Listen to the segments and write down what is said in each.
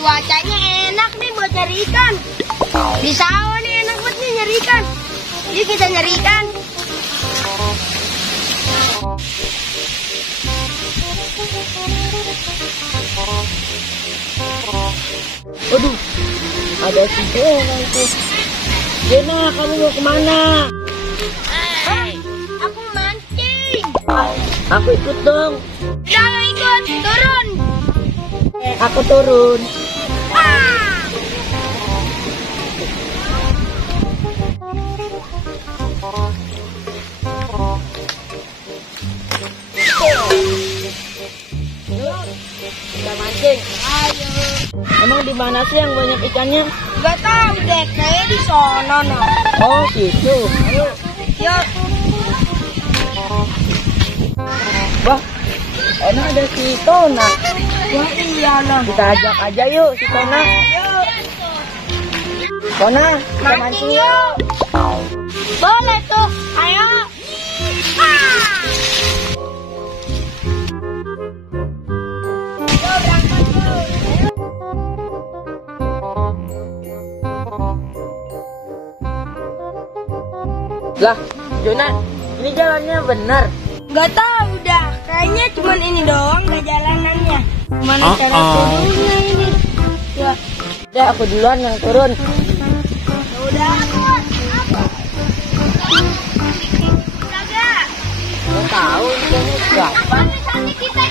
Cuacanya enak nih buat nyari ikan. Di sawah nih enak banget nih nyari ikan. Yuk kita nyari ikan. Waduh, ada si Jena itu. Jena, kamu mau kemana? Aku mancing. Aku ikut dong. Jangan ikut, turun. Aku turun. Kita mancing. Ayo. Emang di mana sih yang banyak ikannya? Gak tahu deh, kayaknya di sono no. Oh, situ. Yuk. Wah, enak ada si Tona. Ya iyalah. Kita ajak aja yuk si Tona. Yuk. Tona, kita mancing yuk. Boleh tuh. Ayo. Yuk berangkat yuk. Lah, Jona, ini jalannya benar. Gak tahu dah. Kayaknya cuman ini doang gak jalanannya. Mana cara turunnya ini? Ya. Udah, aku duluan yang turun. Udah aku. Kagak. Nggak tahu ini berapa. Misalnya kita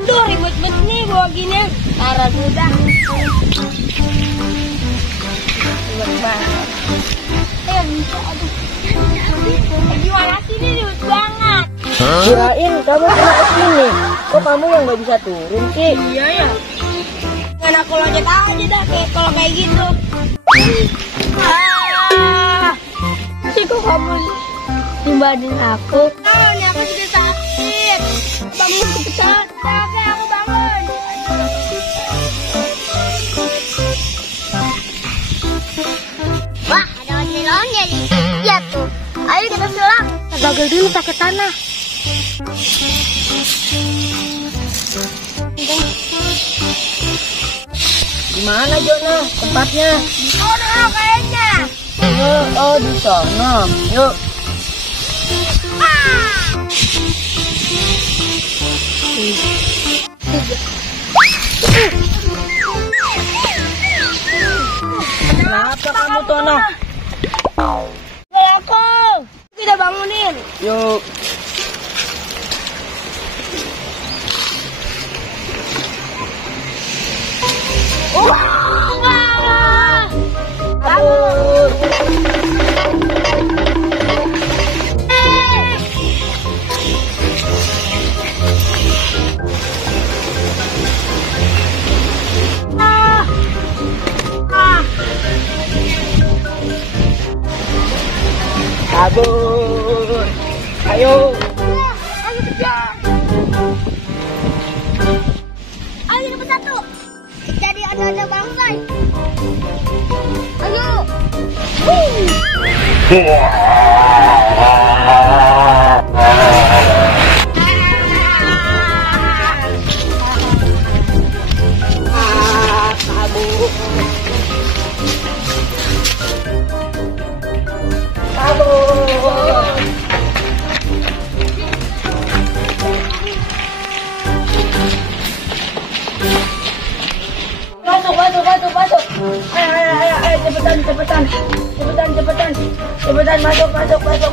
Duh, ribet banget nih bawa gini. Parah sudah. Ribet banget. Bisa, aduh. Gimana sih ini ribet banget? Kirain kamu pernah kesini. Kok kamu yang nggak bisa turun sih? Iya ya. Kan aku loncat aja dah kalau kayak gitu. Sih kok kamu timbanin aku? Oh, ini aku sudah sakit. Bangun cepat. Capek aku bangun. Wah, ada melonnya nih. Iya tuh. Ayo kita selang. Gagal dulu pakai tanah. Di mana Jona tempatnya? Di sono kayaknya. Oh, di sana. Yuk. Kenapa kamu Tona? Aku. Kita bangunin. Yuk. Kabur. Kabur. Ayo. Ayo kejar. Ayo dapat satu. Jadi ada bangkai. Ayo. Masuk. Ayo, cepetan. Cepetan, masuk. Ayo.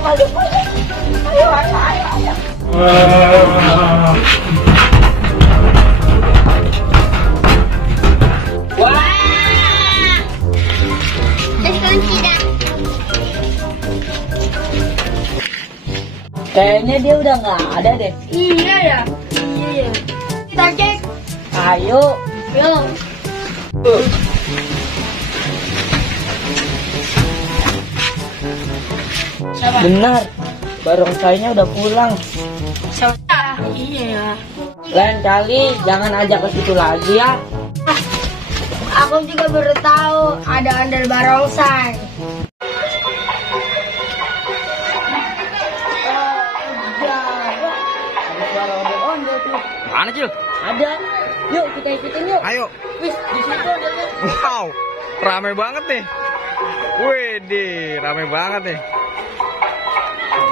Wah. Terus kunci dah. Kayaknya dia udah nggak ada deh. Iya ya. Kita cek. Ayo. Yuk. Benar. Barongsainya udah pulang. Iya ya. Lain kali jangan ajak ke situ lagi ya. Aku juga baru tahu ada ondel barongsai. Mana Cil? Ada. Yuk kita ikutin yuk. Ayo. Wih, di situ ada. Wow, rame banget nih. Widih, rame banget nih.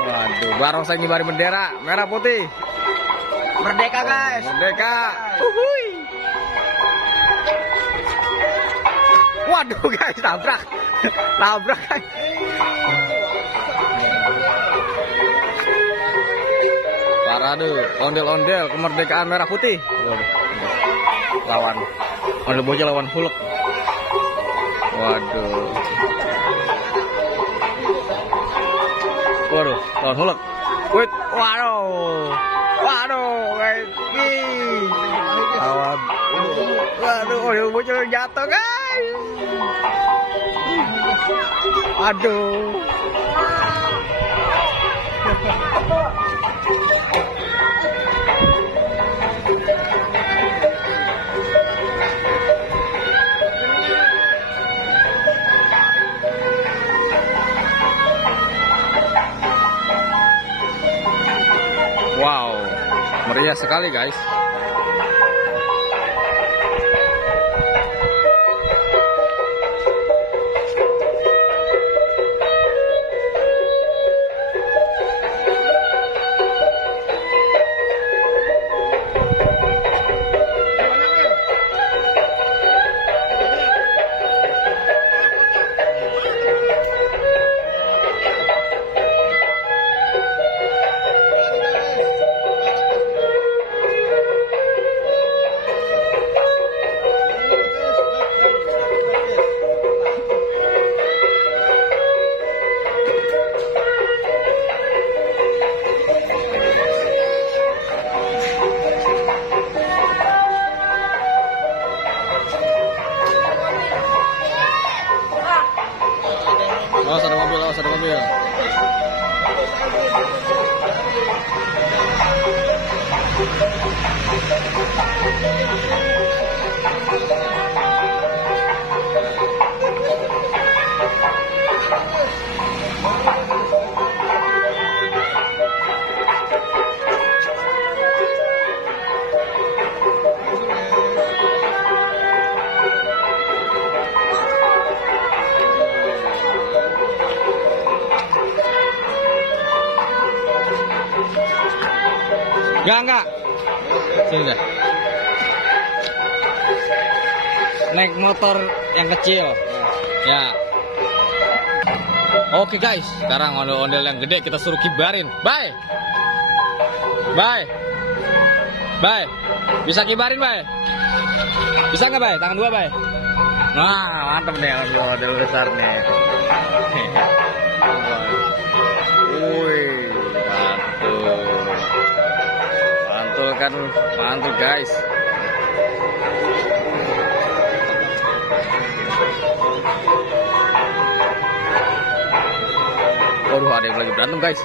Waduh, barongsai ngibarin bendera merah putih. Merdeka guys. Merdeka. Uhuy. Waduh guys, tabrak. Tabrak guys. Parade, ondel-ondel kemerdekaan merah putih. Waduh. Lawan ondel bocil lawan Hulk. Waduh. Waduh, lawan Hulk. Wait, waduh. Waduh, guys. Nih. Lawan. Waduh, ondel bocil jatuh, guys. Aduh. Wow, meriah sekali guys. Awas ada mobil, awas ada mobil. Enggak. Sini dah. Naik motor yang kecil. Ya. Oke guys, sekarang ondel-ondel yang gede kita suruh kibarin. Bye. Bye. Bye. Bisa kibarin, Bye? Bisa nggak, Bye? Tangan dua, Bye. Nah, mantap deh ondel besar nih. Wih, mantul kan, mantul guys. Waduh, ada yang lagi berantem guys.